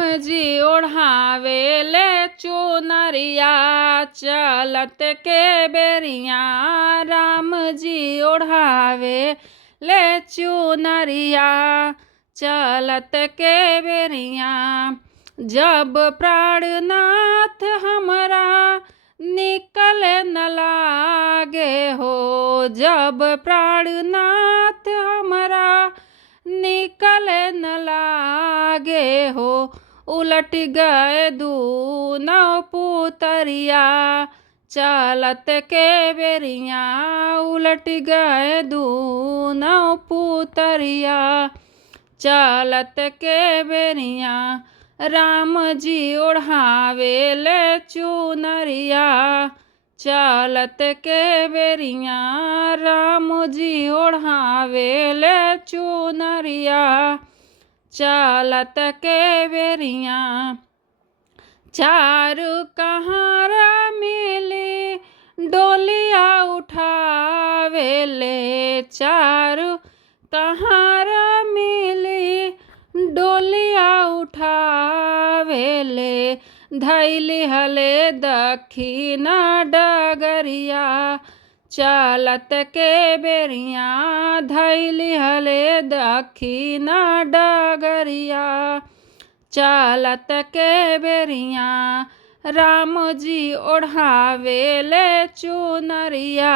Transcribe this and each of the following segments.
जी ओढ़ावे ले चुनरिया चलत के बेरिया। राम जी ओढ़ावे ले चुनरिया चलत के बेरिया। जब प्राणनाथ हमरा निकल न लागे हो, जब प्राणनाथ हमरा निकल न लागे हो, उलट गए दूनों पुतरिया चलत के बेरिया। उलट गए दूनों पुतरिया चलत के बेरिया। राम जी ओढ़ावे ले चुनरिया चलत के बेरिया। राम जी ओढ़ावे ले चुनरिया चलत के बेरिया। चारू कहारा मिली डोलिया उठावे ले, चारू कहारा मिली डोलिया उठावे ले। धैली हले दक्षिण डगरिया चलत के बेरिया। धैली हले दक्षिण डगरिया चलत के बेरिया। राम जी ओढ़ावे ले चुनरिया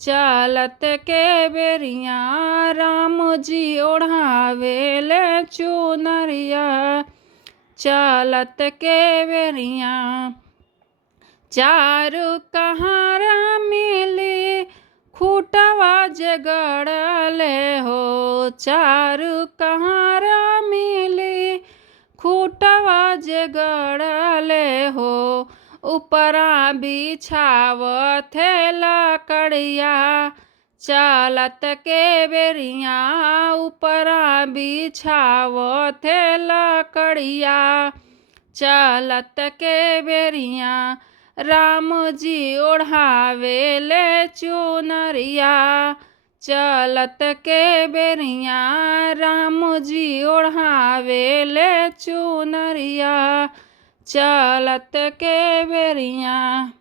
चलत के बेरिया। राम जी ओढ़ावे ले चुनरिया चलत के बेरिया। चारू कहारा मिली खूटवा जगड़ले हो, चारू कहारा मिली खूटवा जगड़ले हो। ऊपरा बिछावत है लकड़िया चलत के बेरिया। ऊपरा बिछावत है लकड़िया चलत के बेरिया। राम जी ओढ़ावे ले चुनरिया चलत के बेरिया। राम जी ओढ़ावे ले चुनरिया चलत के बेरिया।